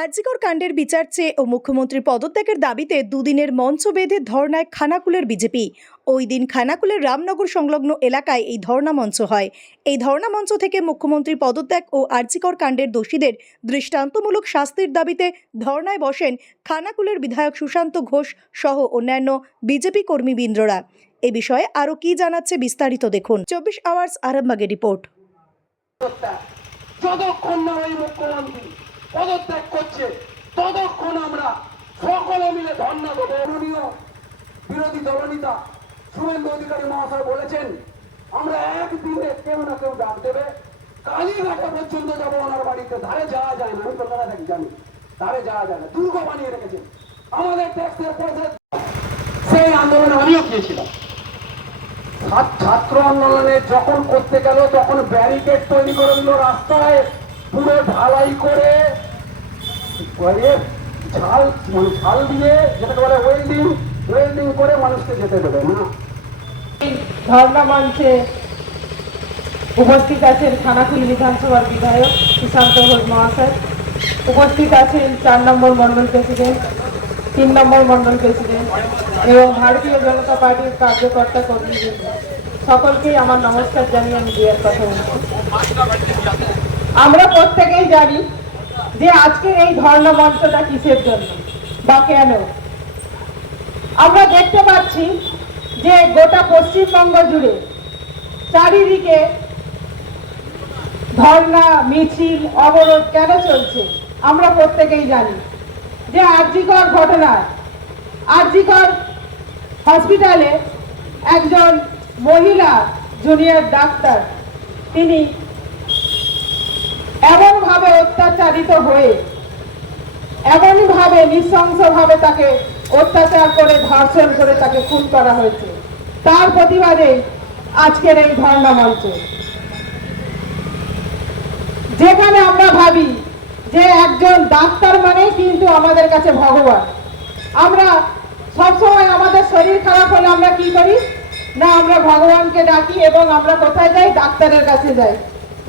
আরজিকর কাণ্ডের বিচার চেয়ে ও মুখ্যমন্ত্রীর পদত্যাগের দাবিতে দুদিনের মঞ্চ বেঁধে ধর্নায় খানাকুলের বিজেপি। ওই দিন খানাকুলের রামনগর সংলগ্ন এলাকায় এই ধর্না মঞ্চ হয়। এই ধর্না মঞ্চ থেকে মুখ্যমন্ত্রীর পদত্যাগ ও আরজিকর কাণ্ডের দোষীদের দৃষ্টান্তমূলক শাস্তির দাবিতে ধর্নায় বসেন খানাকুলের বিধায়ক সুশান্ত ঘোষ সহ অন্যান্য বিজেপি কর্মীবৃন্দরা। এ বিষয়ে আরও কি জানাচ্ছে বিস্তারিত দেখুন 24 আওয়ার্স আরামবাগের রিপোর্ট। যতক্ষণ না ওই মুখ্যমন্ত্রী পদত্যাগ করছে ততক্ষণ আমরা সকলে মিলে ধর্ণা দেবো। বিরোধী দলনেতা শুভেন্দু অধিকারী মহাশয় বলেছেন আমরা একদিনে কেউ না কেউ ডাক দেবে, কালীঘাটা পর্যন্ত যাবো ওনার বাড়িতে। ধারে যাওয়া যায় না, আমি কলকাতা থেকে জানি, ধারে যাওয়া যায় না, দুর্গ বানিয়ে রেখেছেন আমাদের ট্যাক্সের পয়সা। সেই আন্দোলনে আমিও গিয়েছিলাম। ছাত্র আন্দোলনে যখন করতে গেল তখন ব্যারিকেড তৈরি করে দিল, রাস্তায় পুরো ঢালাই করে ঝাল দিয়ে, যেটাকে বলে ওয়েল্ডিং করে মানুষকে যেতে দেবে না। ধর্ণা মঞ্চে উপস্থিত আছেন খানাকুল বিধানসভার বিধায়ক সুশান্ত ঘোষ মহাশয়, উপস্থিত আছেন 4 নম্বর মন্ডল প্রেসিডেন্ট, 3 নম্বর মন্ডল প্রেসিডেন্ট এবং ভারতীয় জনতা পার্টির কার্যকর্তা কর্মীবৃন্দ। সকলকেই আমার নমস্কার জানিয়ে আমি দুয়ের কথা বলছি। আমরা প্রত্যেকেই জানি যে আজকের এই ধর্ণা মঞ্চটা কিসের জন্য বা কেন। আমরা দেখতে পাচ্ছি যে গোটা পশ্চিমবঙ্গ জুড়ে চারিদিকে ধর্ণা, মিছিল, অবরোধ কেন চলছে আমরা প্রত্যেকেই জানি। যে আরজিকর ঘটনায় আরজিকর হসপিটালে একজন মহিলা জুনিয়র ডাক্তার তিনি এমনভাবে অত্যাচারিত হয়ে, এমনভাবে নৃশংসভাবে তাকে অত্যাচার করে, ধর্ষণ করে তাকে খুন করা হয়েছে। তার প্রতিবাদে আজকের এই ধর্ণা মঞ্চ, যেখানে আমরা ভাবি যে একজন ডাক্তার মানে কিন্তু আমাদের কাছে ভগবান। আমরা সবসময় আমাদের শরীর খারাপ হলে আমরা কি করি না, আমরা ভগবানকে ডাকি এবং আমরা কোথায় যাই? ডাক্তারের কাছে যাই,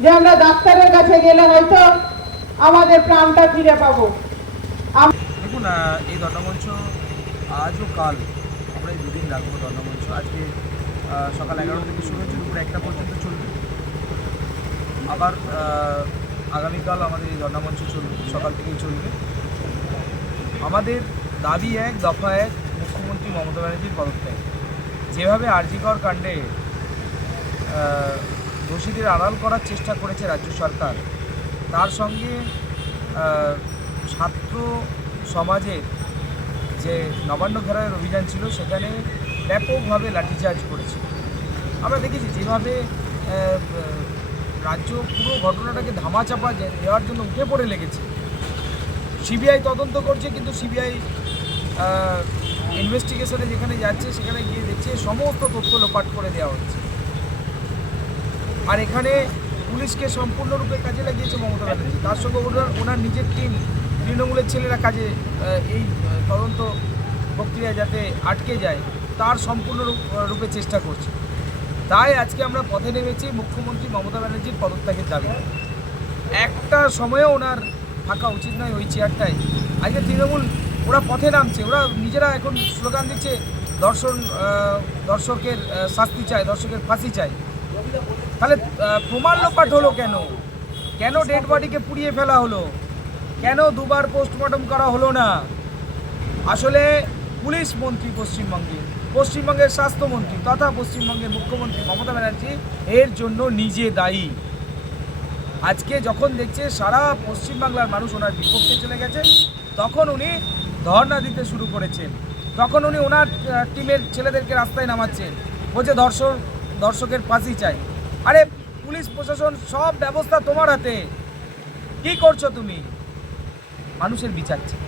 যে আমরা ডাক্তারের কাছে গেলে হয়তো আমাদের প্রাণটা ফিরে পাবো। দেখুন, এই ধর্ণামঞ্চ আজ ও কাল আমরা এই দুদিন রাখবো। ধর্ণামঞ্চ আজকে সকাল 11টা থেকে শুরু হচ্ছে, দুপুর 1টা পর্যন্ত চলবে। আবার আগামীকাল আমাদের এই ধর্ণামঞ্চ চলবে, সকাল থেকেই চলবে। আমাদের দাবি এক, দফা এক, মুখ্যমন্ত্রী মমতা ব্যানার্জির পদত্যাগ। যেভাবে আরজিকর কাণ্ডে দোষীদের আড়াল করার চেষ্টা করেছে রাজ্য সরকার, তার সঙ্গে ছাত্র সমাজের যে নবান্ন ঘেরাওয়ের অভিযান ছিল সেখানে ব্যাপকভাবে লাঠিচার্জ করেছে। আমরা দেখেছি যেভাবে রাজ্য পুরো ঘটনাটাকে ধামাচাপা দেওয়ার জন্য উঠে পড়ে লেগেছে। সিবিআই তদন্ত করছে, কিন্তু সিবিআই ইনভেস্টিগেশনে যেখানে যাচ্ছে সেখানে গিয়ে দেখছে সমস্ত তথ্য লোপাট করে দেওয়া হচ্ছে। আর এখানে পুলিশকে সম্পূর্ণরূপে কাজে লাগিয়েছে মমতা ব্যানার্জি, তার সঙ্গে ওনার নিজের টিম, তৃণমূলের ছেলেরা কাজে এই তদন্ত প্রক্রিয়া যাতে আটকে যায় তার সম্পূর্ণরূপে চেষ্টা করছে। তাই আজকে আমরা পথে নেমেছি মুখ্যমন্ত্রী মমতা ব্যানার্জির পদত্যাগের দাবি। একটা সময়েও ওনার থাকা উচিত নয় ওই চেয়ারটায়। আজকে তৃণমূল ওরা পথে নামছে, ওরা নিজেরা এখন স্লোগান দিচ্ছে দর্শকের শাস্তি চাই, দর্শকের ফাঁসি চাই। তাহলে প্রমাণ লোপাট হলো কেন? কেন ডেড বডিকে পুড়িয়ে ফেলা হলো? কেন দুবার পোস্টমর্টম করা হলো না? আসলে পুলিশ মন্ত্রী পশ্চিমবঙ্গের স্বাস্থ্যমন্ত্রী তথা পশ্চিমবঙ্গের মুখ্যমন্ত্রী মমতা ব্যানার্জি এর জন্য নিজে দায়ী। আজকে যখন দেখছে সারা পশ্চিমবাংলার মানুষ ওনার বিপক্ষে চলে গেছে, তখন উনি ধর্ণা দিতে শুরু করেছেন, তখন উনি ওনার টিমের ছেলেদেরকে রাস্তায় নামাচ্ছেন, বলছে দর্শকের ফাঁসি চাই। আরে পুলিশ প্রশাসন সব ব্যবস্থা তোমার হাতে, কি করছো তুমি? মানুষের বিচার চাই।